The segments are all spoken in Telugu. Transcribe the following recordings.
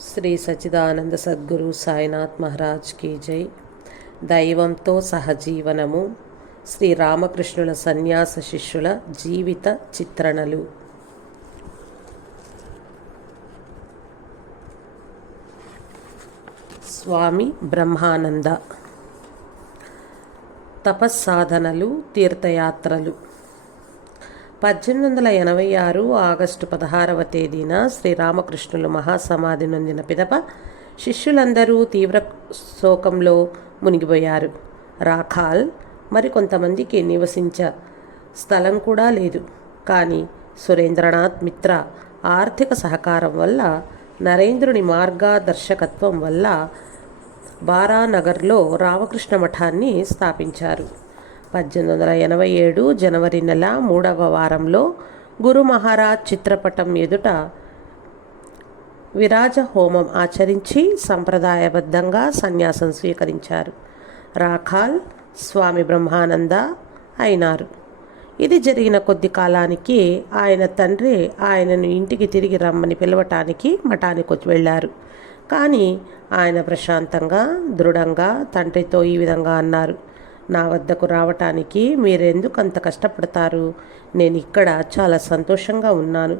శ్రీ సచిదానంద సద్గురు సాయినాథ్ మహారాజ్ కీ జై. దైవంతో సహజీవనము. శ్రీ రామకృష్ణుల సన్యాస శిష్యుల జీవిత చిత్రణలు. స్వామి బ్రహ్మానంద. తపస్సాధనలు తీర్థయాత్రలు. పద్దెనిమిది వందల ఎనభై ఆరు ఆగస్టు పదహారవ తేదీన శ్రీరామకృష్ణులు మహాసమాధి నొందిన పిదప శిష్యులందరూ తీవ్ర శోకంలో మునిగిపోయారు. రాఖాల్ మరికొంతమందికి నివసించ స్థలం కూడా లేదు. కానీ సురేంద్రనాథ్ మిత్ర ఆర్థిక సహకారం వల్ల నరేంద్రుని మార్గదర్శకత్వం వల్ల బారానగర్లో రామకృష్ణ మఠాన్ని స్థాపించారు. పద్దెనిమిది వందల ఎనభై ఏడు జనవరి నెల మూడవ వారంలో గురు మహారాజ్ చిత్రపటం ఎదుట విరాజ హోమం ఆచరించి సంప్రదాయబద్ధంగా సన్యాసం స్వీకరించారు. రాఖాల్ స్వామి బ్రహ్మానంద అయినారు. ఇది జరిగిన కొద్ది కాలానికి ఆయన తండ్రి ఆయనను ఇంటికి తిరిగి రమ్మని పిలవటానికి మఠానికి వచ్చి వెళ్ళారు. కానీ ఆయన ప్రశాంతంగా దృఢంగా తండ్రితో ఈ విధంగా అన్నారు. నా వద్దకు రావటానికి మీరెందుకు అంత కష్టపడతారు? నేను ఇక్కడ చాలా సంతోషంగా ఉన్నాను.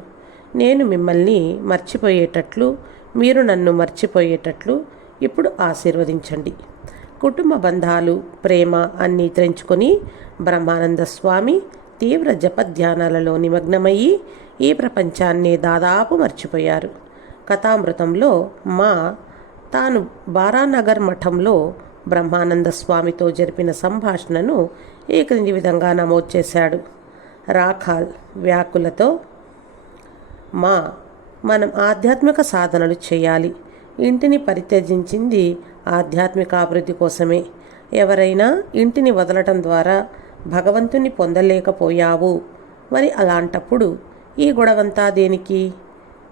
నేను మిమ్మల్ని మర్చిపోయేటట్లు మీరు నన్ను మర్చిపోయేటట్లు ఇప్పుడు ఆశీర్వదించండి. కుటుంబ బంధాలు ప్రేమ అన్నీ తెంచుకొని బ్రహ్మానంద స్వామి తీవ్ర జపధ్యానాలలో నిమగ్నమయ్యి ఈ ప్రపంచాన్ని దాదాపు మర్చిపోయారు. కథామృతంలో మా తాను బారానగర్ మఠంలో బ్రహ్మానంద స్వామితో జరిపిన సంభాషణను ఈ క్రింది విధంగా నమోదు చేశాడు. రాఖాల్ వ్యాకులతో మా మనం ఆధ్యాత్మిక సాధనలు చేయాలి. ఇంటిని పరిత్యజించింది ఆధ్యాత్మిక అభివృద్ధి కోసమే. ఎవరైనా ఇంటిని వదలటం ద్వారా భగవంతుని పొందలేకపోయావు. మరి అలాంటప్పుడు ఈ గొడవంతా దేనికి?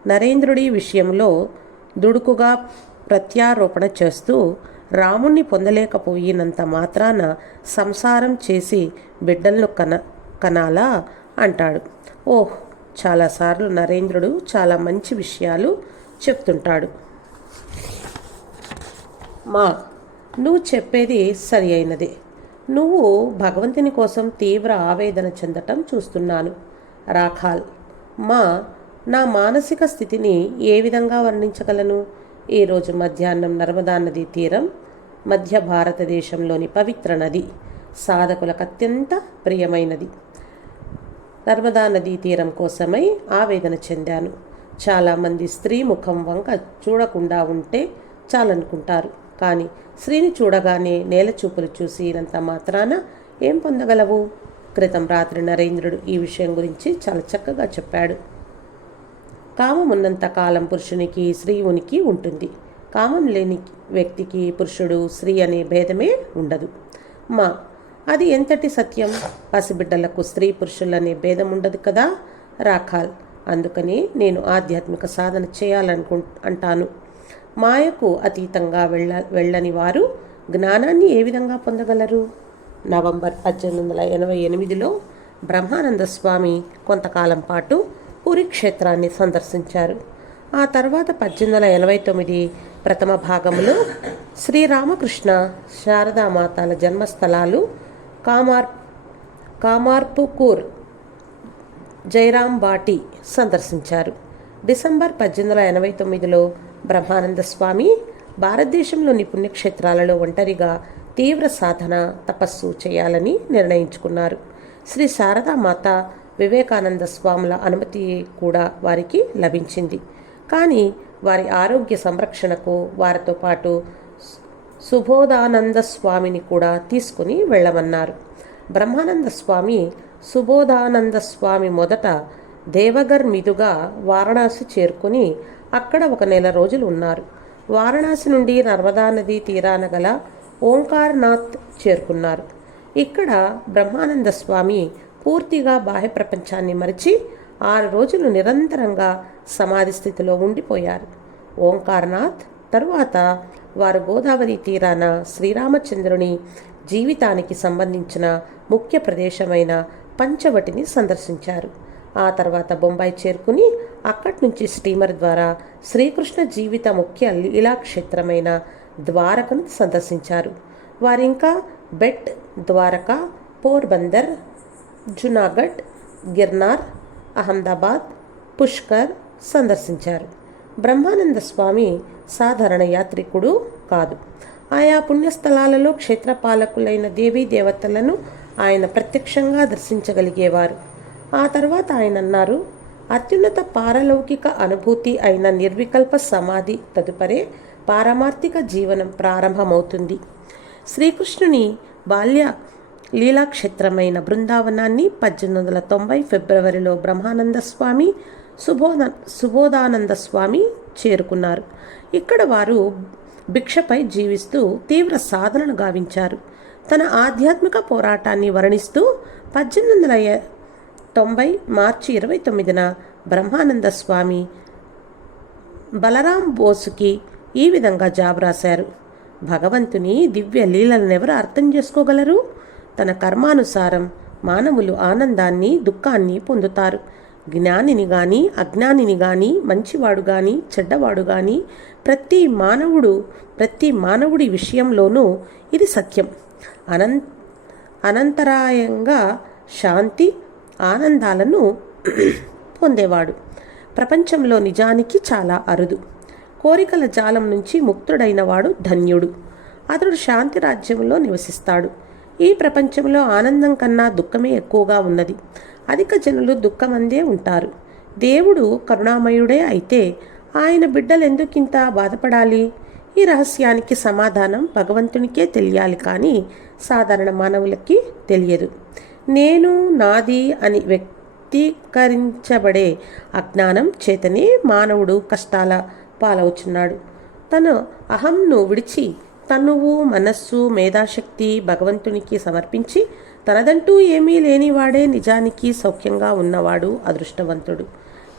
నరేంద్రుడి విషయంలో దుడుకుగా ప్రత్యారోపణ చేస్తూ రాముణ్ణి పొందలేకపోయినంత మాత్రాన సంసారం చేసి బిడ్డలను కన కనాలా? అంటాడు. ఓహ్ చాలాసార్లు నరేంద్రుడు చాలా మంచి విషయాలు చెప్తుంటాడు. మా నువ్వు చెప్పేది సరి అయినదే. నువ్వు భగవంతుని కోసం తీవ్ర ఆవేదన చెందటం చూస్తున్నాను. రాఖాల్ మా నా మానసిక స్థితిని ఏ విధంగా వర్ణించగలను? ఈరోజు మధ్యాహ్నం నర్మదా నది తీరం మధ్య భారతదేశంలోని పవిత్ర నది సాధకులకు అత్యంత ప్రియమైనది. నర్మదా నదీ తీరం కోసమై ఆవేదన చెందాను. చాలామంది స్త్రీ ముఖం వంక చూడకుండా ఉంటే చాలనుకుంటారు. కానీ స్త్రీని చూడగానే నేల చూపులు చూసినంత మాత్రాన ఏం పొందగలవు? క్రితం రాత్రి నరేంద్రుడు ఈ విషయం గురించి చాలా చక్కగా చెప్పాడు. కామం ఉన్నంత కాలం పురుషునికి స్త్రీ ఉనికి ఉంటుంది. కామం లేని వ్యక్తికి పురుషుడు స్త్రీ అనే భేదమే ఉండదు. మా అది ఎంతటి సత్యం? పసిబిడ్డలకు స్త్రీ పురుషులనే భేదం ఉండదు కదా? రాఖాల్ అందుకని నేను ఆధ్యాత్మిక సాధన చేయాలనుకు అంటాను. మాయకు అతీతంగా వెళ్ళ వెళ్ళని వారు జ్ఞానాన్ని ఏ విధంగా పొందగలరు? నవంబర్ పద్దెనిమిది వందల ఎనభై ఎనిమిదిలో బ్రహ్మానంద స్వామి కొంతకాలం పాటు పురి క్షేత్రాన్ని సందర్శించారు. ఆ తర్వాత పద్దెనిమిది వందల ఎనభై తొమ్మిది ప్రథమ భాగంలో శ్రీరామకృష్ణ శారదామాతాల జన్మస్థలాలు కామార్ కామార్పుకూర్ జైరాంబాటి సందర్శించారు. డిసెంబర్ పద్దెనిమిది వందల ఎనభై తొమ్మిదిలో బ్రహ్మానంద స్వామి భారతదేశంలోని పుణ్యక్షేత్రాలలో ఒంటరిగా తీవ్ర సాధన తపస్సు చేయాలని నిర్ణయించుకున్నారు. శ్రీ శారదామాత వివేకానంద స్వాముల అనుమతి కూడా వారికి లభించింది. కానీ వారి ఆరోగ్య సంరక్షణకు వారితో పాటు సుబోధానంద స్వామిని కూడా తీసుకుని వెళ్ళమన్నారు. బ్రహ్మానంద స్వామి సుబోధానంద స్వామి మొదట దేవగర్ మీదుగా వారణాసి చేరుకుని అక్కడ ఒక నెల రోజులు ఉన్నారు. వారణాసి నుండి నర్మదా నది తీరాన గల ఓంకార్నాథ్ చేరుకున్నారు. ఇక్కడ బ్రహ్మానంద స్వామి పూర్తిగా బాహ్య ప్రపంచాన్ని మరిచి ఆరు రోజులు నిరంతరంగా సమాధి స్థితిలో ఉండిపోయారు. ఓంకార్నాథ్ తరువాత వారు గోదావరి తీరాన శ్రీరామచంద్రుని జీవితానికి సంబంధించిన ముఖ్య ప్రదేశమైన పంచవటిని సందర్శించారు. ఆ తర్వాత బొంబాయి చేరుకుని అక్కడి నుంచి స్టీమర్ ద్వారా శ్రీకృష్ణ జీవిత ముఖ్య లీలాక్షేత్రమైన ద్వారకను సందర్శించారు. వారింకా బెట్ ద్వారక పోర్బందర్ జునాగఢ్ గిర్నార్ అహ్మదాబాద్ పుష్కర్ సందర్శించారు. బ్రహ్మానంద స్వామి సాధారణ యాత్రికుడు కాదు. ఆయా పుణ్యస్థలాలలో క్షేత్రపాలకులైన దేవీ దేవతలను ఆయన ప్రత్యక్షంగా దర్శించగలిగేవారు. ఆ తర్వాత ఆయన అన్నారు అత్యున్నత పారలౌకిక అనుభూతి అయిన నిర్వికల్ప సమాధి తదుపరే పారమార్థిక జీవనం ప్రారంభమవుతుంది. శ్రీకృష్ణుని బాల్య లీలాక్షేత్రమైన బృందావనాన్ని పద్దెనిమిది వందల తొంభై ఫిబ్రవరిలో బ్రహ్మానంద స్వామి సుబోధ సుబోధానంద స్వామి చేరుకున్నారు. ఇక్కడ వారు భిక్షపై జీవిస్తూ తీవ్ర సాధనను గావించారు. తన ఆధ్యాత్మిక పోరాటాన్ని వర్ణిస్తూ పద్దెనిమిది వందల తొంభై మార్చి ఇరవై తొమ్మిదిన బ్రహ్మానంద స్వామి బలరాం బోసుకి ఈ విధంగా జాబ్ రాశారు. భగవంతుని దివ్య లీలలను ఎవరు అర్థం చేసుకోగలరు? తన కర్మానుసారం మానవులు ఆనందాన్ని దుఃఖాన్ని పొందుతారు. జ్ఞానిని గాని అజ్ఞానిని గాని మంచివాడు గాని చెడ్డవాడు గాని ప్రతి మానవుడు ప్రతి మానవుడి విషయంలోనూ ఇది సత్యం అనం అనంతరాయంగా శాంతి ఆనందాలను పొందేవాడు. ప్రపంచంలో నిజానికి చాలా అరుదు. కోరికల జాలం నుంచి ముక్తుడైన వాడు ధన్యుడు. అతడు శాంతి రాజ్యంలో నివసిస్తాడు. ఈ ప్రపంచంలో ఆనందం కన్నా దుఃఖమే ఎక్కువగా ఉన్నది. అధిక జనులు దుఃఖమందే ఉంటారు. దేవుడు కరుణామయుడే అయితే ఆయన బిడ్డలు ఎందుకింత బాధపడాలి? ఈ రహస్యానికి సమాధానం భగవంతునికే తెలియాలి కానీ సాధారణ మానవులకి తెలియదు. నేను నాది అని వ్యక్తీకరించబడే అజ్ఞానం చేతనే మానవుడు కష్టాల పాలవుచున్నాడు. తను అహంను విడిచి తనువు మనస్సు మేధాశక్తి భగవంతునికి సమర్పించి తనదంటూ ఏమీ లేనివాడే నిజానికి సౌఖ్యంగా ఉన్నవాడు అదృష్టవంతుడు.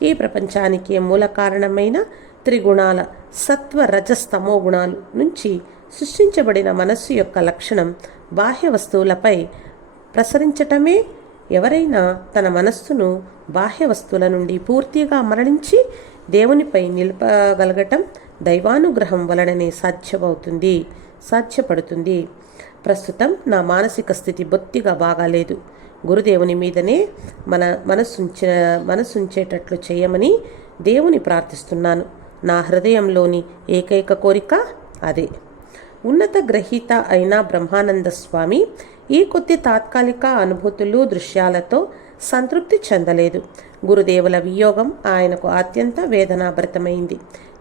ఈ ప్రపంచానికి మూల కారణమైన త్రిగుణాల సత్వ రజస్తమో గుణాలు నుంచి సృష్టించబడిన మనస్సు యొక్క లక్షణం బాహ్య వస్తువులపై ప్రసరించటమే. ఎవరైనా తన మనస్సును బాహ్య వస్తువుల నుండి పూర్తిగా మరణించి దేవునిపై నిలపగలగటం దైవానుగ్రహం వలననే సాధ్యమవుతుంది సాధ్యపడుతుంది. ప్రస్తుతం నా మానసిక స్థితి బొత్తిగా బాగాలేదు. గురుదేవుని మీదనే మన మనసుంచ మనసుంచేటట్లు చేయమని దేవుని ప్రార్థిస్తున్నాను. నా హృదయంలోని ఏకైక కోరిక అదే. ఉన్నత గ్రహీత అయిన బ్రహ్మానంద స్వామి ఈ కొద్ది తాత్కాలిక అనుభూతులు దృశ్యాలతో సంతృప్తి చెందలేదు. గురుదేవుల వియోగం ఆయనకు అత్యంత వేదనాభరితమైంది.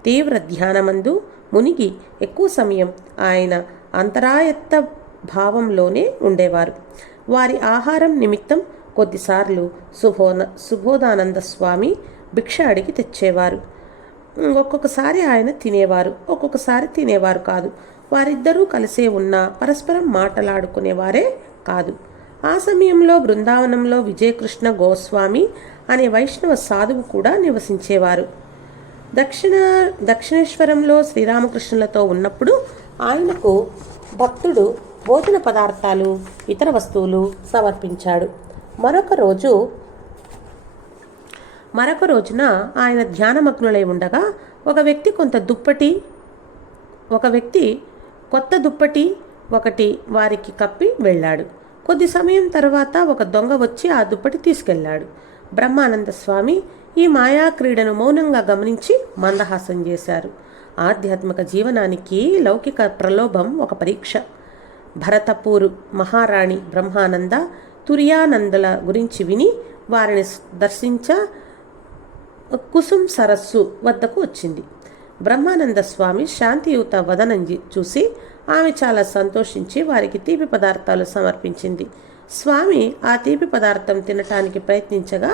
తీవ్ర ధ్యానమందు మునిగి ఎక్కువ సమయం ఆయన అంతరాయత్త భావంలోనే ఉండేవారు. వారి ఆహారం నిమిత్తం కొద్దిసార్లు సుభోన సుబోధానంద స్వామి భిక్ష అడిగి తెచ్చేవారు. ఒక్కొక్కసారి ఆయన తినేవారు ఒక్కొక్కసారి తినేవారు కాదు. వారిద్దరూ కలిసే ఉన్న పరస్పరం మాటలాడుకునేవారే కాదు. ఆ సమయంలో బృందావనంలో విజయకృష్ణ గోస్వామి అనే వైష్ణవ సాధువు కూడా నివసించేవారు. దక్షిణ దక్షిణేశ్వరంలో శ్రీరామకృష్ణులతో ఉన్నప్పుడు ఆయనకు భక్తుడు భోజన పదార్థాలు ఇతర వస్తువులు సమర్పించాడు. మరొక రోజు మరొక రోజున ఆయన ధ్యానమగ్నులై ఉండగా ఒక వ్యక్తి కొంత దుప్పటి ఒక వ్యక్తి కొత్త దుప్పటి ఒకటి వారికి కప్పి వెళ్ళాడు. కొద్ది సమయం తర్వాత ఒక దొంగ వచ్చి ఆ దుప్పటి తీసుకెళ్ళాడు. బ్రహ్మానంద స్వామి ఈ మాయా క్రీడను మౌనంగా గమనించి మందహాసం చేశారు. ఆధ్యాత్మిక జీవనానికి లౌకిక ప్రలోభం ఒక పరీక్ష. భరతపూరు మహారాణి బ్రహ్మానంద తురియానందల గురించి విని వారిని దర్శించ కుసుమ్ సరస్సు వద్దకు వచ్చింది. బ్రహ్మానంద స్వామి శాంతియుత వదనం చూసి ఆమె చాలా సంతోషించి వారికి తీపి పదార్థాలు సమర్పించింది. స్వామి ఆ తీపి పదార్థం తినటానికి ప్రయత్నించగా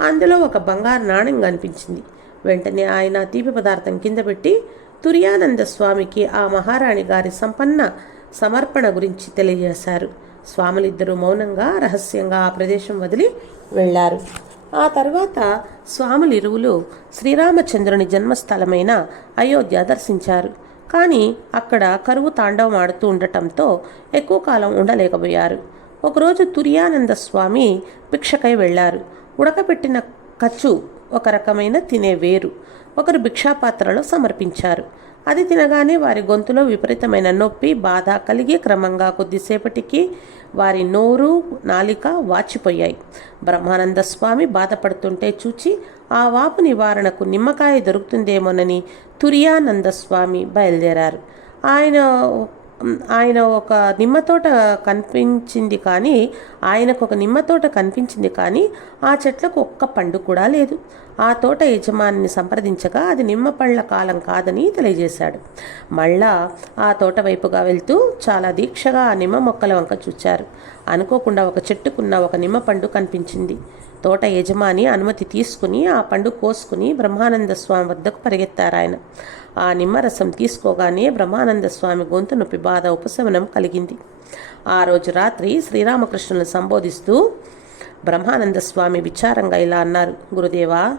అందులో ఒక బంగారు నాణ్యం కనిపించింది. వెంటనే ఆయన తీపి పదార్థం కింద పెట్టి తుర్యానంద స్వామికి ఆ మహారాణి గారి సంపన్న సమర్పణ గురించి తెలియజేశారు. స్వాములిద్దరూ మౌనంగా రహస్యంగా ఆ ప్రదేశం వదిలి వెళ్ళారు. ఆ తర్వాత స్వాములు ఇరువులు శ్రీరామచంద్రుని జన్మస్థలమైన అయోధ్య దర్శించారు. కానీ అక్కడ కరువు తాండవం ఆడుతూ ఉండటంతో ఎక్కువ కాలం ఉండలేకపోయారు. ఒకరోజు తుర్యానంద స్వామి భిక్షకై వెళ్ళారు. ఉడకబెట్టిన ఖర్చు ఒక రకమైన తినే వేరు. ఒకరు భిక్షాపాత్రలో సమర్పించారు. అది తినగానే వారి గొంతులో విపరీతమైన నొప్పి బాధ కలిగి క్రమంగా కొద్దిసేపటికి వారి నోరు నాలిక వాచిపోయాయి. బ్రహ్మానంద స్వామి బాధపడుతుంటే చూచి ఆ వాపు నివారణకు నిమ్మకాయ దొరుకుతుందేమోనని తురియానంద స్వామి బయలుదేరారు. ఆయన ఆయన ఒక నిమ్మ తోట కనిపించింది కానీ ఆయనకు ఒక నిమ్మ తోట కనిపించింది కానీ ఆ చెట్లకు ఒక్క పండు కూడా లేదు. ఆ తోట యజమానిని సంప్రదించగా అది నిమ్మ పళ్ళ కాలం కాదని తెలియజేశాడు. మళ్ళా ఆ తోట వైపుగా వెళ్తూ చాలా దీక్షగా ఆ నిమ్మ మొక్కల వంక చూచారు. అనుకోకుండా ఒక చెట్టుకున్న ఒక నిమ్మ పండు కనిపించింది. తోట యజమాని అనుమతి తీసుకుని ఆ పండు కోసుకుని బ్రహ్మానంద స్వామి వద్దకు పరిగెత్తారు ఆయన. ఆ నిమ్మరసం తీసుకోగానే బ్రహ్మానంద స్వామి గొంతు నొప్పి బాధ ఉపశమనం కలిగింది. ఆ రోజు రాత్రి శ్రీరామకృష్ణులను సంబోధిస్తూ బ్రహ్మానంద స్వామి విచారంగా ఇలా అన్నారు. గురుదేవా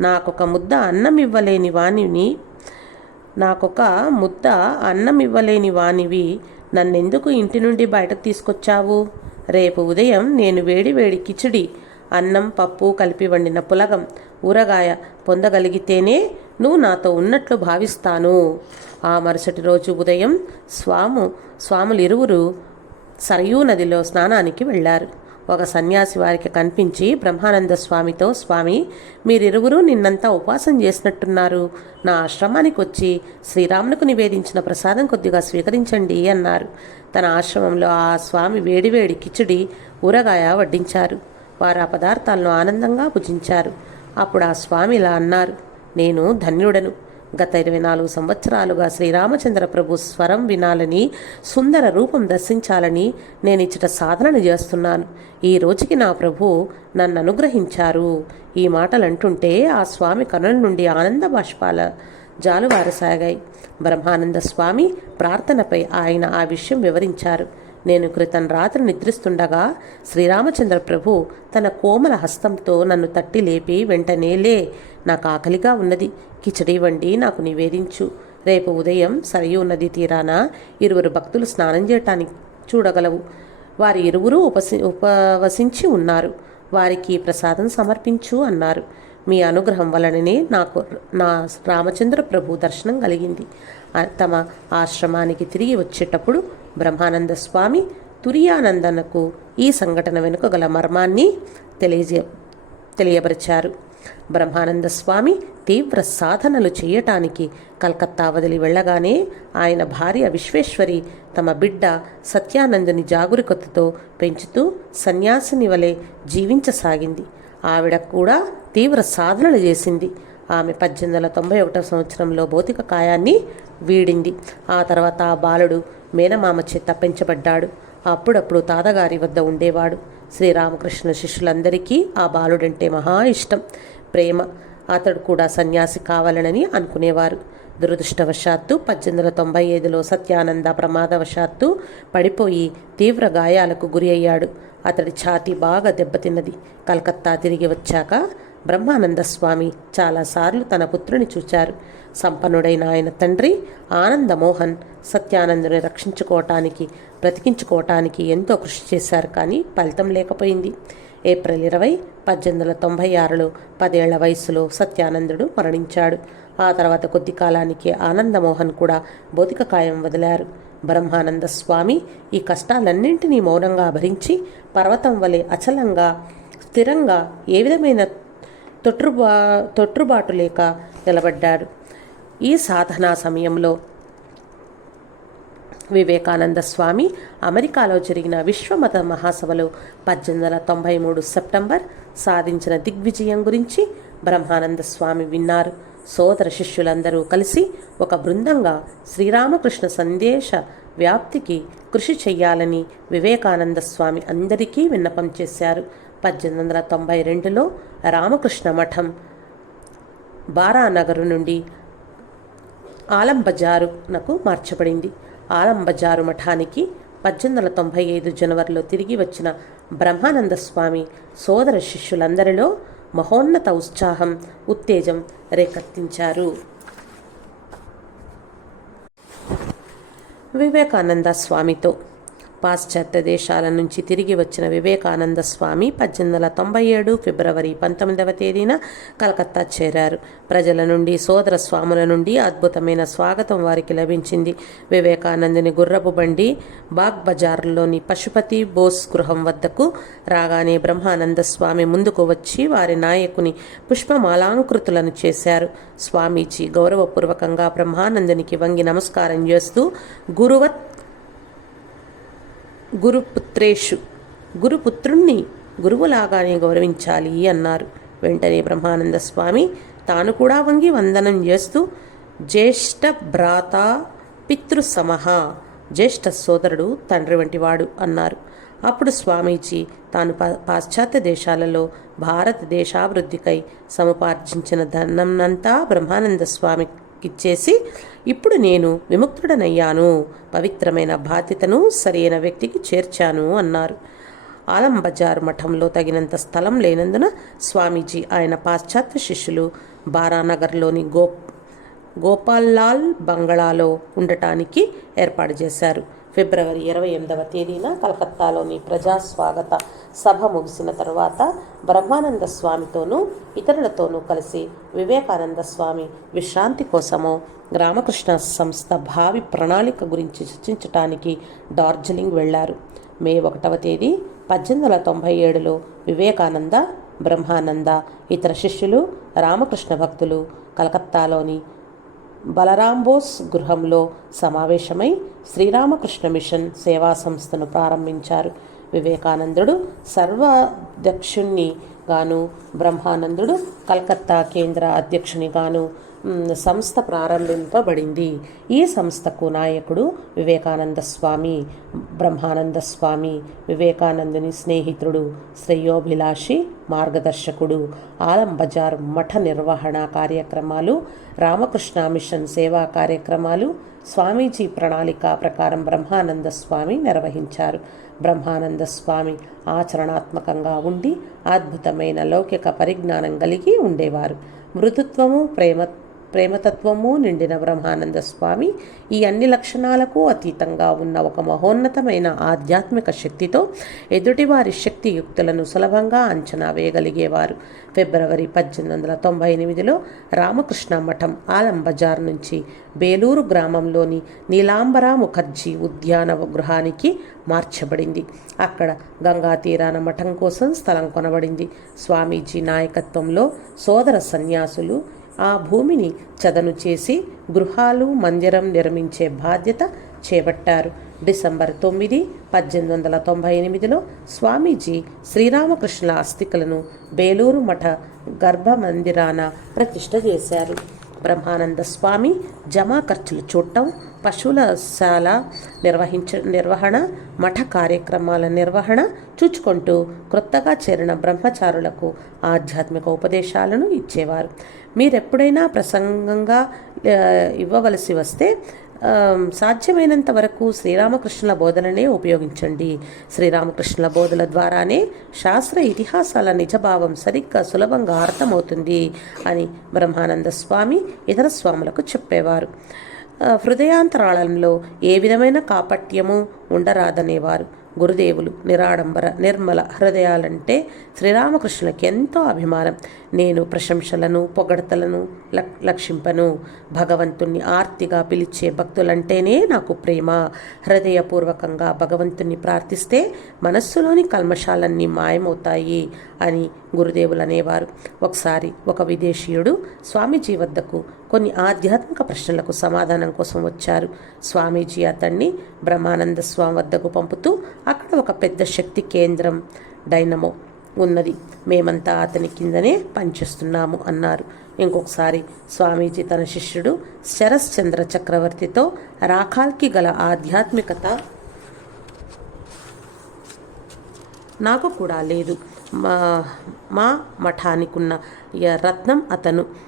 నాకొక ముద్ద అన్నం ఇవ్వలేని వాణిని నాకొక ముద్ద అన్నం ఇవ్వలేని వానివి నన్నెందుకు ఇంటి నుండి బయటకు తీసుకొచ్చావు? రేపు ఉదయం నేను వేడి వేడి కిచిడి అన్నం పప్పు కలిపి వండిన పులగం. ఊరగాయ పొందగలిగితేనే నువ్వు నాతో ఉన్నట్లు భావిస్తాను. ఆ మరుసటి రోజు ఉదయం స్వాము స్వాములు ఇరువురు సరయూ నదిలో స్నానానికి వెళ్ళారు. ఒక సన్యాసి వారికి కనిపించి బ్రహ్మానంద స్వామితో స్వామి మీరిరువురు నిన్నంతా ఉపాసం చేసినట్టున్నారు. నా ఆశ్రమానికి వచ్చి శ్రీరామునకు నివేదించిన ప్రసాదం కొద్దిగా స్వీకరించండి అన్నారు. తన ఆశ్రమంలో ఆ స్వామి వేడివేడి కిచిడి ఊరగాయ వడ్డించారు. వారు ఆ పదార్థాలను ఆనందంగా భుజించారు. అప్పుడు ఆ స్వామి ఇలా అన్నారు నేను ధన్యుడను. గత ఇరవై నాలుగు సంవత్సరాలుగా శ్రీరామచంద్ర ప్రభు స్వరం వినాలని సుందర రూపం దర్శించాలని నేను ఇచ్చట సాధనను చేస్తున్నాను. ఈ రోజుకి నా ప్రభు నన్ను అనుగ్రహించారు. ఈ మాటలు అంటుంటే ఆ స్వామి కనుల నుండి ఆనంద బాష్పాల జాలువారసాగాయి బ్రహ్మానంద స్వామి ప్రార్థనపై ఆయన ఆ విషయం వివరించారు. నేను క్రితం రాత్రి నిద్రిస్తుండగా శ్రీరామచంద్ర ప్రభు తన కోమల హస్తంతో నన్ను తట్టి లేపి వెంటనే లే నాకు ఆకలిగా ఉన్నది. కిచడి వండి నాకు నివేదించు. రేపు ఉదయం సరియు నది తీరాన? ఇరువురు భక్తులు స్నానం చేయటానికి చూడగలవు. వారి ఇరువురు ఉపసి ఉపవసించి ఉన్నారు. వారికి ప్రసాదం సమర్పించు అన్నారు. మీ అనుగ్రహం వలననే నాకు నా రామచంద్ర ప్రభు దర్శనం కలిగింది. తమ ఆశ్రమానికి తిరిగి వచ్చేటప్పుడు బ్రహ్మానంద స్వామి తురియానందనకు ఈ సంఘటన వెనుక గల మర్మాన్ని తెలియజే తెలియపరిచారు. బ్రహ్మానంద స్వామి తీవ్ర సాధనలు చేయటానికి కలకత్తా వదిలి వెళ్ళగానే ఆయన భార్య విశ్వేశ్వరి తమ బిడ్డ సత్యానందుని జాగరూకతతో పెంచుతూ సన్యాసిని వలె జీవించసాగింది. ఆవిడ కూడా తీవ్ర సాధనలు చేసింది. ఆమె పద్దెనిమిది వందల తొంభై ఒకటో సంవత్సరంలో భౌతిక కాయాన్ని వీడింది. ఆ తర్వాత ఆ బాలుడు మేనమామ చేత పెంచబడ్డాడు. అప్పుడప్పుడు తాతగారి వద్ద ఉండేవాడు. శ్రీరామకృష్ణ శిష్యులందరికీ ఆ బాలుడంటే మహా ఇష్టం. ప్రేమ. అతడు కూడా సన్యాసి కావాలనని అనుకునేవారు. దురదృష్టవశాత్తు పద్దెనిమిది వందల తొంభై ఐదులో సత్యానంద ప్రమాదవశాత్తు పడిపోయి తీవ్ర గాయాలకు గురి అయ్యాడు. అతడి ఛాతీ బాగా దెబ్బతిన్నది. కలకత్తా తిరిగి వచ్చాక బ్రహ్మానంద స్వామి చాలాసార్లు తన పుత్రుని చూచారు. సంపన్నుడైన ఆయన తండ్రి ఆనందమోహన్ సత్యానందుని రక్షించుకోవటానికి బ్రతికించుకోవటానికి ఎంతో కృషి చేశారు కానీ ఫలితం లేకపోయింది. ఏప్రిల్ ఇరవై పద్దెనిమిది వందల తొంభై ఆరులో పదేళ్ళ వయసులో సత్యానందుడు మరణించాడు. ఆ తర్వాత కొద్ది కాలానికి ఆనందమోహన్ కూడా భౌతిక కాయం వదిలారు. బ్రహ్మానంద స్వామి ఈ కష్టాలన్నింటినీ మౌనంగా భరించి పర్వతం వలె అచలంగా స్థిరంగా ఏ విధమైన తొట్టుబా తొట్టుబాటు లేక నిలబడ్డాడు. ఈ సాధనా సమయంలో వివేకానంద స్వామి అమెరికాలో జరిగిన విశ్వమత మహాసభలో పద్దెనిమిది వందల తొంభై మూడు సెప్టెంబర్ సాధించిన దిగ్విజయం గురించి బ్రహ్మానంద స్వామి విన్నారు. సోదర శిష్యులందరూ కలిసి ఒక బృందంగా శ్రీరామకృష్ణ సందేశ వ్యాప్తికి కృషి చెయ్యాలని వివేకానంద స్వామి అందరికీ విన్నపం చేశారు. పద్దెనిమిది వందల తొంభై రెండులో రామకృష్ణ మఠం బారానగరు నుండి ఆలంబజారునకు మార్చబడింది. ఆలంబజారు మఠానికి పద్దెనిమిది వందల తొంభై ఐదు జనవరిలో తిరిగి వచ్చిన బ్రహ్మానంద స్వామి సోదర శిష్యులందరిలో మహోన్నత ఉత్సాహం ఉత్తేజం రేకెత్తించారు. వివేకానంద స్వామితో పాశ్చాత్య దేశాల నుంచి తిరిగి వచ్చిన వివేకానంద స్వామి పద్దెనిమిది వందల తొంభై ఏడు ఫిబ్రవరి పంతొమ్మిదవ తేదీన కలకత్తా చేరారు. ప్రజల నుండి సోదర స్వాముల నుండి అద్భుతమైన స్వాగతం వారికి లభించింది. వివేకానందుని గుర్రపు బండి బాగ్ బజార్లోని పశుపతి బోస్ గృహం వద్దకు రాగానే బ్రహ్మానంద స్వామి ముందుకు వచ్చి వారి నాయకుని పుష్పమాలాంకృతులను చేశారు. స్వామీజీ గౌరవపూర్వకంగా బ్రహ్మానందునికి వంగి నమస్కారం చేస్తూ గురువత్ గురుపుత్రేషు. గురుపుత్రుణ్ణి గురువులాగానే గౌరవించాలి అన్నారు. వెంటనే బ్రహ్మానంద స్వామి తాను కూడా వంగి వందనం చేస్తూ జ్యేష్ఠ భ్రాత పితృ సమహ జ్యేష్ఠ సోదరుడు తండ్రి వంటివాడు అన్నారు. అప్పుడు స్వామీజీ తాను పా- పాశ్చాత్య దేశాలలో భారతదేశాభివృద్ధికై సముపార్జించిన ధనంనంతా బ్రహ్మానంద స్వామి ఇచ్చేసి ఇప్పుడు నేను విముక్తుడనయ్యాను. పవిత్రమైన బాధ్యతను సరైన వ్యక్తికి చేర్చాను అన్నారు. ఆలం బజార్ మఠంలో తగినంత స్థలం లేనందున స్వామీజీ ఆయన పాశ్చాత్య శిష్యులు బారానగర్లోని గో గోపాల్లాల్ బంగళాలో ఉండటానికి ఏర్పాటు చేశారు. ఫిబ్రవరి ఇరవై ఎనిమిదవ తేదీన కలకత్తాలోని ప్రజా స్వాగత సభ ముగిసిన తర్వాత బ్రహ్మానంద స్వామితోనూ ఇతరులతోనూ కలిసి వివేకానంద స్వామి విశ్రాంతి కోసము రామకృష్ణ సంస్థ భావి ప్రణాళిక గురించి చర్చించటానికి డార్జిలింగ్ వెళ్ళారు మే ఒకటవ తేదీ పద్దెనిమిది వందల తొంభై ఏడులో వివేకానంద బ్రహ్మానంద ఇతర శిష్యులు రామకృష్ణ భక్తులు కలకత్తాలోని బలరాంబోస్ గృహంలో సమావేశమై శ్రీరామకృష్ణ మిషన్ సేవా సంస్థను ప్రారంభించారు. వివేకానందుడు సర్వాధ్యక్షుణ్ణి గాను బ్రహ్మానందుడు కలకత్తా కేంద్ర అధ్యక్షునిగాను సంస్థ ప్రారంభింపబడింది. ఈ సంస్థకు నాయకుడు వివేకానంద స్వామి బ్రహ్మానంద స్వామి వివేకానందుని స్నేహితుడు శ్రేయోభిలాషి మార్గదర్శకుడు ఆలం బజార్ మఠ నిర్వహణ కార్యక్రమాలు రామకృష్ణ మిషన్ సేవా కార్యక్రమాలు స్వామీజీ ప్రణాళిక ప్రకారం బ్రహ్మానంద స్వామి నిర్వహించారు. బ్రహ్మానంద స్వామి ఆచరణాత్మకంగా ఉండి అద్భుతమైన లౌకిక పరిజ్ఞానం కలిగి ఉండేవారు. మృదుత్వము ప్రేమ ప్రేమతత్వము నిండిన బ్రహ్మానంద స్వామి ఈ అన్ని లక్షణాలకు అతీతంగా ఉన్న ఒక మహోన్నతమైన ఆధ్యాత్మిక శక్తితో ఎదుటివారి శక్తియుక్తులను సులభంగా అంచనా వేయగలిగేవారు. ఫిబ్రవరి పద్దెనిమిది వందల తొంభై ఎనిమిదిలో రామకృష్ణ మఠం ఆలం బజార్ నుంచి బేలూరు గ్రామంలోని నీలాంబర ముఖర్జీ ఉద్యాన గృహానికి మార్చబడింది. అక్కడ గంగా తీరాన మఠం కోసం స్థలం కొనబడింది. స్వామీజీ నాయకత్వంలో సోదర సన్యాసులు ఆ భూమిని చదను చేసి గృహాలు మందిరం నిర్మించే బాధ్యత చేపట్టారు. డిసెంబర్ తొమ్మిది పద్దెనిమిది వందల తొంభై ఎనిమిదిలో స్వామీజీ శ్రీరామకృష్ణుల అస్థికలను బేలూరు మఠ గర్భమందిరాన ప్రతిష్ట చేశారు. బ్రహ్మానంద స్వామి జమా ఖర్చులు చూడటం పశువుల శాల నిర్వహించ నిర్వహణ మఠ కార్యక్రమాల నిర్వహణ చూచుకుంటూ క్రొత్తగా చేరిన బ్రహ్మచారులకు ఆధ్యాత్మిక ఉపదేశాలను ఇచ్చేవారు. మీరెప్పుడైనా ప్రసంగంగా ఇవ్వవలసి వస్తే సాధ్యమైనంత వరకు శ్రీరామకృష్ణుల బోధననే ఉపయోగించండి. శ్రీరామకృష్ణుల బోధల ద్వారానే శాస్త్ర ఇతిహాసాల నిజభావం సరిగ్గా సులభంగా అర్థమవుతుంది అని బ్రహ్మానంద స్వామి ఇతర స్వాములకు చెప్పేవారు. హృదయాంతరాళంలో ఏ విధమైన కాపట్యము ఉండరాదనేవారు గురుదేవులు నిరాడంబర నిర్మల హృదయాలంటే శ్రీరామకృష్ణులకి ఎంతో అభిమానం. నేను ప్రశంసలను పొగడతలను లక్ లక్షింపను. భగవంతుణ్ణి ఆర్తిగా పిలిచే భక్తులంటేనే నాకు ప్రేమ. హృదయపూర్వకంగా భగవంతుణ్ణి ప్రార్థిస్తే మనస్సులోని కల్మషాలన్నీ మాయమవుతాయి అని గురుదేవులు అనేవారు. ఒకసారి ఒక విదేశీయుడు స్వామీజీ వద్దకు కొన్ని ఆధ్యాత్మిక ప్రశ్నలకు సమాధానం కోసం వచ్చారు. స్వామీజీ అతన్ని బ్రహ్మానంద స్వామి వద్దకు పంపుతూ అక్కడ ఒక పెద్ద శక్తి కేంద్రం డైనమో ఉన్నది. మేమంతా అతని కిందనే పనిచేస్తున్నాము అన్నారు. ఇంకొకసారి స్వామీజీ తన శిష్యుడు శరశ్చంద్ర చక్రవర్తితో రాఖాల్కి గల ఆధ్యాత్మికత నాకు కూడా లేదు. మా మా మఠానికున్న ఉన్న రత్నం అతను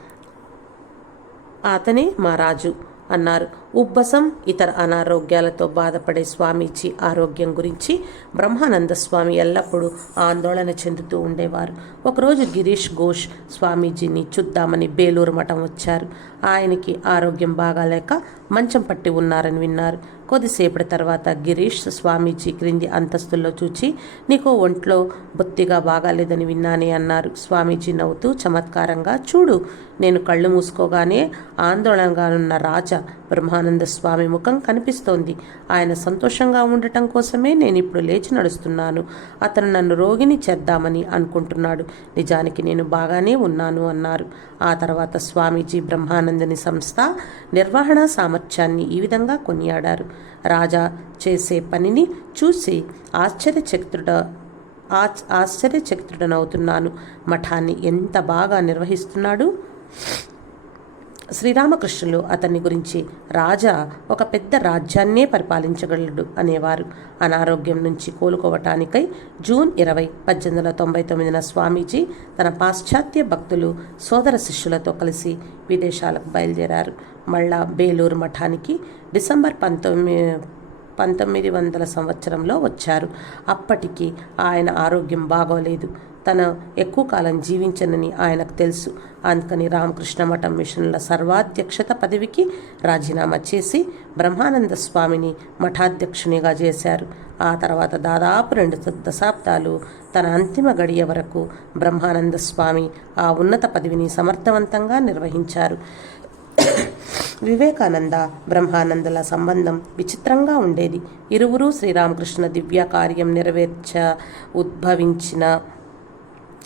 అతనే మా రాజు అన్నారు. ఉబ్బసం ఇతర అనారోగ్యాలతో బాధపడే స్వామీజీ ఆరోగ్యం గురించి బ్రహ్మానంద స్వామి ఎల్లప్పుడూ ఆందోళన చెందుతూ ఉండేవారు. ఒకరోజు గిరీష్ ఘోష్ స్వామీజీని చూద్దామని బేలూరు మఠం వచ్చారు. ఆయనకి ఆరోగ్యం బాగాలేక మంచం పట్టి ఉన్నారని విన్నారు. కొద్దిసేపటి తర్వాత గిరీష్ స్వామీజీ క్రింది అంతస్తుల్లో చూచి నీకు ఒంట్లో బొత్తిగా బాగాలేదని విన్నానే అన్నారు. స్వామీజీ నవ్వుతూ చమత్కారంగా చూడు నేను కళ్ళు మూసుకోగానే ఆందోళనగా ఉన్న రాజా బ్రహ్మానంద స్వామి ముఖం కనిపిస్తోంది. ఆయన సంతోషంగా ఉండటం కోసమే నేను ఇప్పుడు లేచి నడుస్తున్నాను. అతను నన్ను రోగిని చేద్దామని అనుకుంటున్నాడు. నిజానికి నేను బాగానే ఉన్నాను అన్నారు. ఆ తర్వాత స్వామీజీ బ్రహ్మానందని సంస్థ నిర్వహణ సామర్థ్యాన్ని ఈ విధంగా కొనియాడారు. రాజా చేసే పనిని చూసి ఆశ్చర్యచక్తుడ ఆశ్చర్యచక్తుడనవుతున్నాను. మఠాన్ని ఎంత బాగా నిర్వహిస్తున్నాడు? శ్రీరామకృష్ణులు అతన్ని గురించి రాజా ఒక పెద్ద రాజ్యాన్నే పరిపాలించగలడు అనేవారు. అనారోగ్యం నుంచి కోలుకోవటానికై జూన్ ఇరవై పద్దెనిమిది వందల తొంభై తొమ్మిదిన స్వామీజీ తన పాశ్చాత్య భక్తులు సోదర శిష్యులతో కలిసి విదేశాలకు బయలుదేరారు. మళ్ళా బేలూరు మఠానికి డిసెంబర్ పంతొమ్మిది పంతొమ్మిది వందల సంవత్సరంలో వచ్చారు. అప్పటికి ఆయన ఆరోగ్యం బాగోలేదు. తన ఎక్కువ కాలం జీవించనని ఆయనకు తెలుసు. అందుకని రామకృష్ణ మఠం మిషన్ల సర్వాధ్యక్షత పదవికి రాజీనామా చేసి బ్రహ్మానంద స్వామిని మఠాధ్యక్షునిగా చేశారు. ఆ తర్వాత దాదాపు రెండు దశాబ్దాలు తన అంతిమ గడియ వరకు బ్రహ్మానంద స్వామి ఆ ఉన్నత పదవిని సమర్థవంతంగా నిర్వహించారు. వివేకానంద బ్రహ్మానందల సంబంధం విచిత్రంగా ఉండేది. ఇరువురు శ్రీరామకృష్ణ దివ్య కార్యం నెరవేర్చ ఉద్భవించిన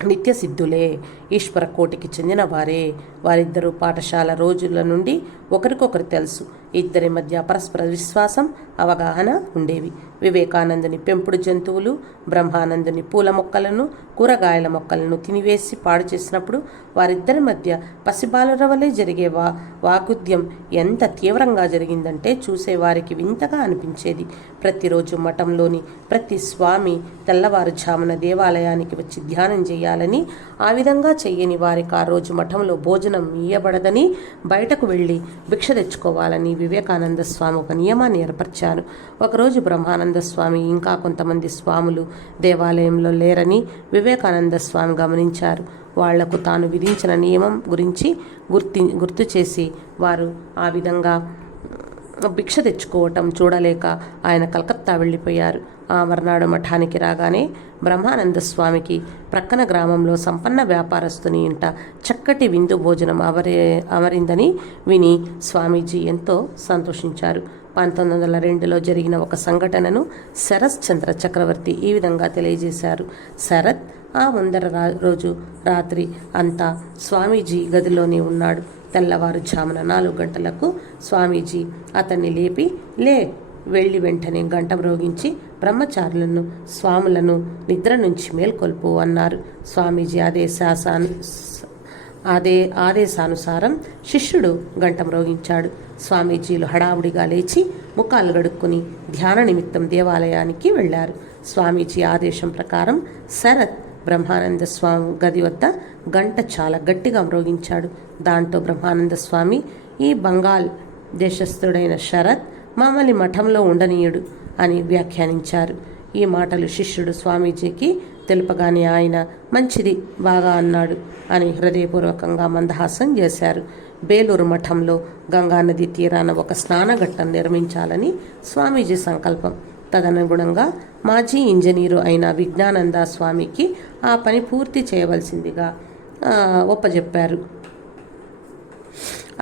and it is a ఈశ్వర కోటికి చెందిన వారే. వారిద్దరూ పాఠశాల రోజుల నుండి ఒకరికొకరు తెలుసు. ఇద్దరి మధ్య పరస్పర విశ్వాసం అవగాహన ఉండేవి. వివేకానందుని పెంపుడు జంతువులు బ్రహ్మానందుని పూల మొక్కలను కూరగాయల మొక్కలను తినివేసి పాడు చేసినప్పుడు వారిద్దరి మధ్య పసిబాలరవలే జరిగే వా వాగుద్యం ఎంత తీవ్రంగా జరిగిందంటే చూసేవారికి వింతగా అనిపించేది. ప్రతిరోజు మఠంలోని ప్రతి స్వామి తెల్లవారుజామున దేవాలయానికి వచ్చి ధ్యానం చేయాలని ఆ విధంగా చెయ్యని వారికి ఆ రోజు మఠంలో భోజనం ఇయ్యబడదని బయటకు వెళ్ళి భిక్ష తెచ్చుకోవాలని వివేకానంద స్వామి ఒక నియమాన్ని ఏర్పరిచారు. ఒకరోజు బ్రహ్మానంద స్వామి ఇంకా కొంతమంది స్వాములు దేవాలయంలో లేరని వివేకానంద స్వామి గమనించారు. వాళ్ళకు తాను విధించిన నియమం గురించి గుర్తి గుర్తు చేసి వారు ఆ విధంగా భిక్ష తెచ్చుకోవటం చూడలేక ఆయన కలకత్తా వెళ్ళిపోయారు. ఆ మర్నాడు మఠానికి రాగానే బ్రహ్మానంద స్వామికి ప్రక్కన గ్రామంలో సంపన్న వ్యాపారస్తుని ఇంట చక్కటి విందు భోజనం అవరే అమరిందని విని స్వామీజీ ఎంతో సంతోషించారు. పంతొమ్మిది వందల రెండులో జరిగిన ఒక సంఘటనను శరత్ చంద్ర చక్రవర్తి ఈ విధంగా తెలియజేశారు. శరత్ ఆ ముందర రోజు రాత్రి అంతా స్వామీజీ గదిలోనే ఉన్నాడు. తెల్లవారుజామున నాలుగు గంటలకు స్వామీజీ అతన్ని లేపి లే వెళ్ళి వెంటనే గంట మ్రోగించి బ్రహ్మచారులను స్వాములను నిద్ర నుంచి మేల్కొల్పు అన్నారు. స్వామీజీ ఆదేశాసాను అదే ఆదేశానుసారం శిష్యుడు గంట మ్రోగించాడు స్వామీజీలు హడావుడిగా లేచి ముఖాలు గడుక్కుని ధ్యాన నిమిత్తం దేవాలయానికి వెళ్ళారు స్వామీజీ ఆదేశం ప్రకారం శరత్ బ్రహ్మానంద స్వామి గది వద్ద గంట చాలా గట్టిగా మ్రోగించాడు. దాంతో బ్రహ్మానంద స్వామి ఈ బంగాల్ దేశస్థుడైన శరత్ మమ్మల్ని మఠంలో ఉండనీయుడు అని వ్యాఖ్యానించారు. ఈ మాటలు శిష్యుడు స్వామీజీకి తెలుపగానే ఆయన మంచిది బాగా అన్నాడు అని హృదయపూర్వకంగా మందహాసం చేశారు. బేలూరు మఠంలో గంగానది తీరాన ఒక స్నానఘట్టం నిర్మించాలని స్వామీజీ సంకల్పం. తదనుగుణంగా మాజీ ఇంజనీరు అయిన విజ్ఞానంద స్వామికి ఆ పని పూర్తి చేయవలసిందిగా ఒప్పజెప్పారు.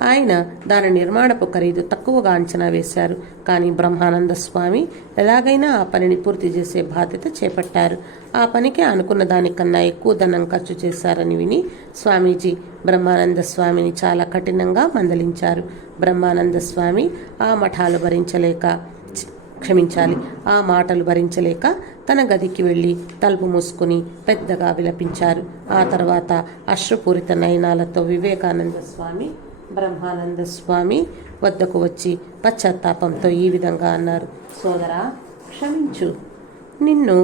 ఆయన దాని నిర్మాణపు ఖరీదు తక్కువగా అంచనా వేశారు. కానీ బ్రహ్మానంద స్వామి ఎలాగైనా ఆ పనిని పూర్తి చేసే బాధ్యత చేపట్టారు. ఆ పనికి అనుకున్న దానికన్నా ఎక్కువ ధనం ఖర్చు చేశారని విని స్వామీజీ బ్రహ్మానంద స్వామిని చాలా కఠినంగా మందలించారు. బ్రహ్మానంద స్వామి ఆ మఠాలు భరించలేక క్షమించాలి. ఆ మాటలు భరించలేక తన గదికి వెళ్ళి తలుపు మూసుకుని పెద్దగా విలపించారు. ఆ తర్వాత అశ్రుపూరిత నయనాలతో వివేకానంద స్వామి బ్రహ్మానంద స్వామి వద్దకు వచ్చి పశ్చాత్తాపంతో ఈ విధంగా అన్నారు. సోదరా క్షమించు. నిన్ను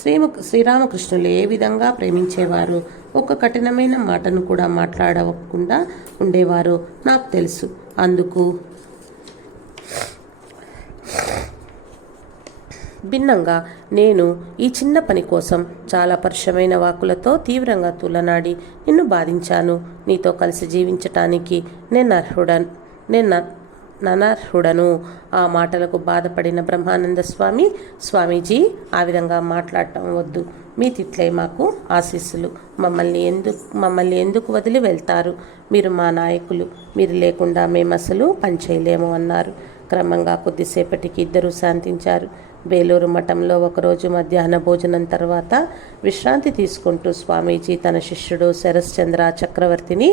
శ్రీమ శ్రీరామకృష్ణులు ఏ విధంగా ప్రేమించేవారు? ఒక కఠినమైన మాటను కూడా మాట్లాడకుండా ఉండేవారో నాకు తెలుసు. అందుకు భిన్నంగా నేను ఈ చిన్న పని కోసం చాలా పరుషమైన వాకులతో తీవ్రంగా తులనాడి నిన్ను బాధించాను. నీతో కలిసి జీవించటానికి నేను అర్హుడన్ నేను ననర్హుడను. ఆ మాటలకు బాధపడిన బ్రహ్మానంద స్వామి స్వామీజీ ఆ విధంగా మాట్లాడటం వద్దు. మీ తిట్లే మాకు ఆశీస్సులు. మమ్మల్ని ఎందుకు మమ్మల్ని ఎందుకు వదిలి వెళ్తారు? మీరు మా నాయకులు. మీరు లేకుండా మేము అసలు పనిచేయలేము అన్నారు. క్రమంగా కొద్దిసేపటికి ఇద్దరూ శాంతించారు. బేలూరు మఠంలో ఒకరోజు మధ్యాహ్న భోజనం తర్వాత విశ్రాంతి తీసుకుంటూ స్వామీజీ తన శిష్యుడు శరశ్చంద్ర చక్రవర్తిని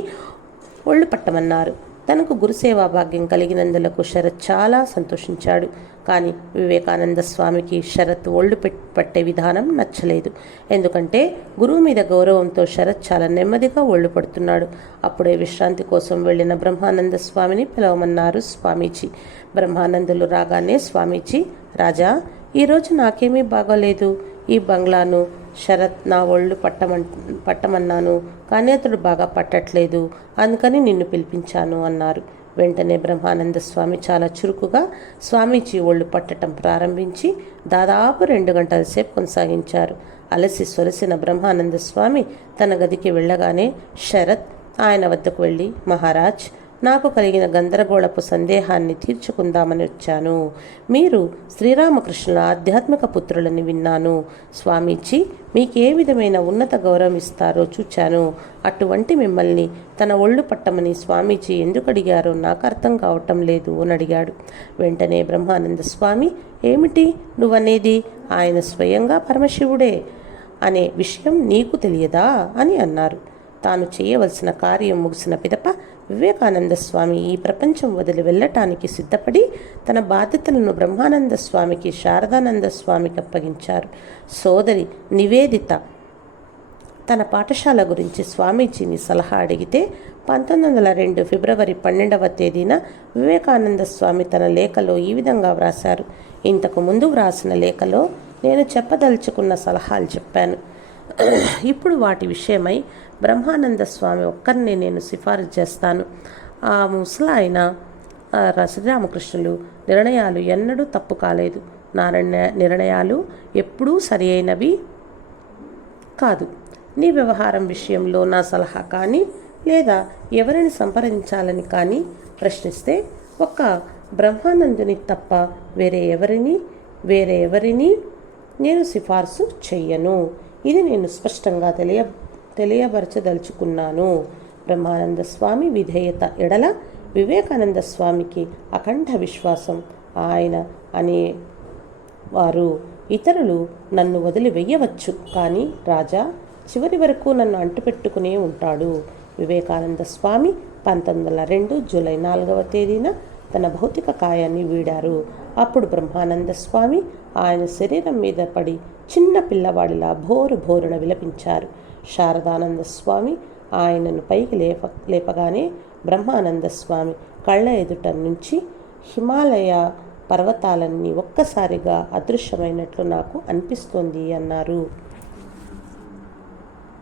ఒళ్ళు పట్టమన్నారు. తనకు గురుసేవా భాగ్యం కలిగినందులకు శరత్ చాలా సంతోషించాడు. కానీ వివేకానంద స్వామికి శరత్ ఒళ్ళు పట్టే విధానం నచ్చలేదు. ఎందుకంటే గురువు మీద గౌరవంతో శరత్ చాలా నెమ్మదిగా ఒళ్ళు పడుతున్నాడు. అప్పుడే విశ్రాంతి కోసం వెళ్ళిన బ్రహ్మానంద స్వామిని పిలవమన్నారు స్వామీజీ. బ్రహ్మానందులు రాగానే స్వామీజీ రాజా ఈరోజు నాకేమీ బాగోలేదు. ఈ బంగ్లాను శరత్ నా ఒళ్ళు పట్టమన్ పట్టమన్నాను. కానీ అతడు బాగా పట్టట్లేదు. అందుకని నిన్ను పిలిపించాను అన్నారు. వెంటనే బ్రహ్మానంద స్వామి చాలా చురుకుగా స్వామీజీ ఒళ్ళు పట్టటం ప్రారంభించి దాదాపు రెండు గంటల సేపు కొనసాగించారు. అలసి సొలసిన బ్రహ్మానంద స్వామి తన గదికి వెళ్ళగానే శరత్ ఆయన వద్దకు వెళ్ళి మహారాజ్ నాకు కలిగిన గందరగోళపు సందేహాన్ని తీర్చుకుందామని వచ్చాను. మీరు శ్రీరామకృష్ణుల ఆధ్యాత్మిక పుత్రులని విన్నాను. స్వామీజీ మీకు ఏ విధమైన ఉన్నత గౌరవం ఇస్తారో చూచాను. అటువంటి మిమ్మల్ని తన ఒళ్ళు పట్టమని స్వామీజీ ఎందుకు అడిగారో నాకు అర్థం కావటం లేదు అని అడిగాడు. వెంటనే బ్రహ్మానంద స్వామి ఏమిటి? నువ్వనేది? ఆయన స్వయంగా పరమశివుడే అనే విషయం నీకు తెలియదా? అని అన్నారు. తాను చేయవలసిన కార్యం ముగిసిన పిదప వివేకానంద స్వామి ఈ ప్రపంచం వదిలి వెళ్ళటానికి సిద్ధపడి తన బాధ్యతలను బ్రహ్మానంద స్వామికి శారదానంద స్వామికి అప్పగించారు. సోదరి నివేదిత తన పాఠశాల గురించి స్వామీజీని సలహా అడిగితే పంతొమ్మిది వందల రెండు ఫిబ్రవరి పన్నెండవ తేదీన వివేకానంద స్వామి తన లేఖలో ఈ విధంగా వ్రాశారు. ఇంతకు ముందు వ్రాసిన లేఖలో నేను చెప్పదలుచుకున్న సలహాలు చెప్పాను. ఇప్పుడు వాటి విషయమై బ్రహ్మానంద స్వామి ఒక్కరిని నేను సిఫారసు చేస్తాను. ఆ ముసలాయన శ్రీరామకృష్ణులు నిర్ణయాలు ఎన్నడూ తప్పు కాలేదు. నారణ్య నిర్ణయాలు ఎప్పుడూ సరి అయినవి కాదు. నీ వ్యవహారం విషయంలో నా సలహా కానీ లేదా ఎవరిని సంప్రదించాలని కానీ ప్రశ్నిస్తే ఒక్క బ్రహ్మానందుని తప్ప వేరే ఎవరిని వేరే ఎవరిని నేను సిఫార్సు చెయ్యను. ఇది నేను స్పష్టంగా తెలియ తెలియపరచదలుచుకున్నాను. బ్రహ్మానంద స్వామి విధేయత ఎడల వివేకానంద స్వామికి అఖండ విశ్వాసం. ఆయన అనే వారు ఇతరులు నన్ను వదిలి వెయ్యవచ్చు. కానీ రాజా చివరి వరకు నన్ను అంటుపెట్టుకునే ఉంటాడు. వివేకానంద స్వామి పంతొమ్మిది వందల రెండు జూలై నాలుగవ తేదీన తన భౌతిక కాయాన్ని వీడారు. అప్పుడు బ్రహ్మానంద స్వామి ఆయన శరీరం మీద పడి చిన్న పిల్లవాడిలా భోరు భోరున విలపించారు. శారదానంద స్వామి ఆయనను పైకి లేప లేపగానే బ్రహ్మానంద స్వామి కళ్ళ ఎదుట నుంచి హిమాలయ పర్వతాలన్నీ ఒక్కసారిగా అదృశ్యమైనట్లు నాకు అనిపిస్తోంది అన్నారు.